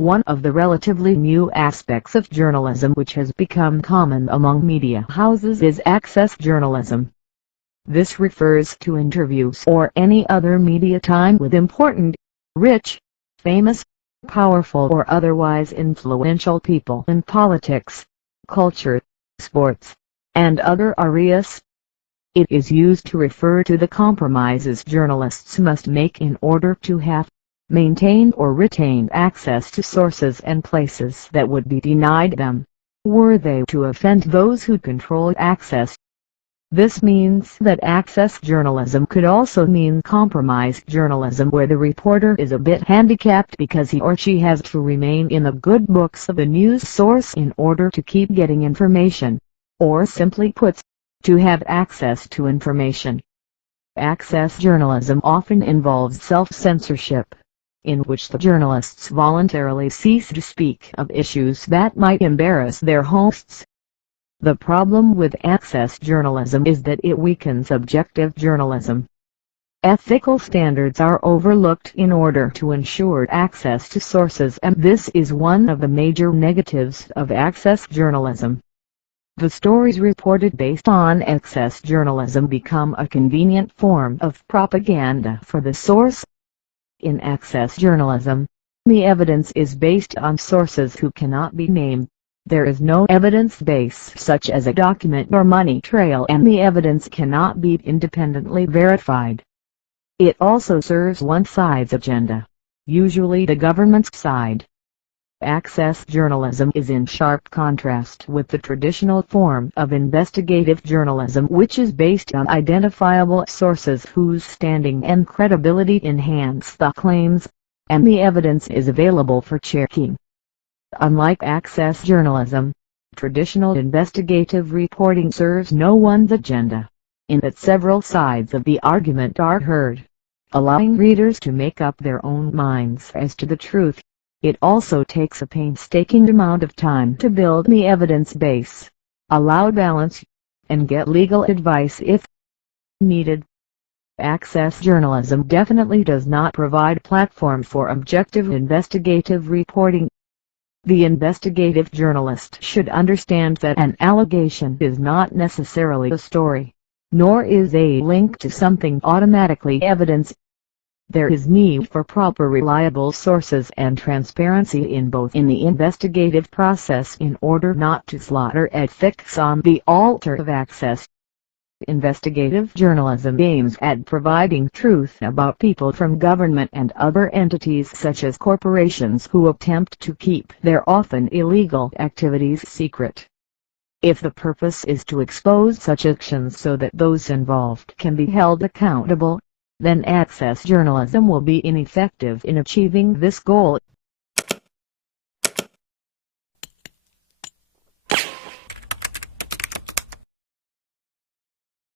One of the relatively new aspects of journalism which has become common among media houses is access journalism. This refers to interviews or any other media time with important, rich, famous, powerful or otherwise influential people in politics, culture, sports, and other areas. It is used to refer to the compromises journalists must make in order to have, maintain or retain access to sources and places that would be denied them, were they to offend those who control access. This means that access journalism could also mean compromise journalism where the reporter is a bit handicapped because he or she has to remain in the good books of the news source in order to keep getting information, or simply put, to have access to information. Access journalism often involves self-censorship, in which the journalists voluntarily cease to speak of issues that might embarrass their hosts. The problem with access journalism is that it weakens objective journalism. Ethical standards are overlooked in order to ensure access to sources, and this is one of the major negatives of access journalism. The stories reported based on access journalism become a convenient form of propaganda for the source. In access journalism, the evidence is based on sources who cannot be named. There is no evidence base such as a document or money trail, and the evidence cannot be independently verified. It also serves one side's agenda, usually the government's side. Access journalism is in sharp contrast with the traditional form of investigative journalism, which is based on identifiable sources whose standing and credibility enhance the claims, and the evidence is available for checking. Unlike access journalism, traditional investigative reporting serves no one's agenda, in that several sides of the argument are heard, allowing readers to make up their own minds as to the truth. It also takes a painstaking amount of time to build the evidence base, allow balance, and get legal advice if needed. Access journalism definitely does not provide a platform for objective investigative reporting. The investigative journalist should understand that an allegation is not necessarily a story, nor is a link to something automatically evidence. There is need for proper reliable sources and transparency in the investigative process in order not to slaughter ethics on the altar of access. Investigative journalism aims at providing truth about people from government and other entities such as corporations who attempt to keep their often illegal activities secret. If the purpose is to expose such actions so that those involved can be held accountable, then access journalism will be ineffective in achieving this goal.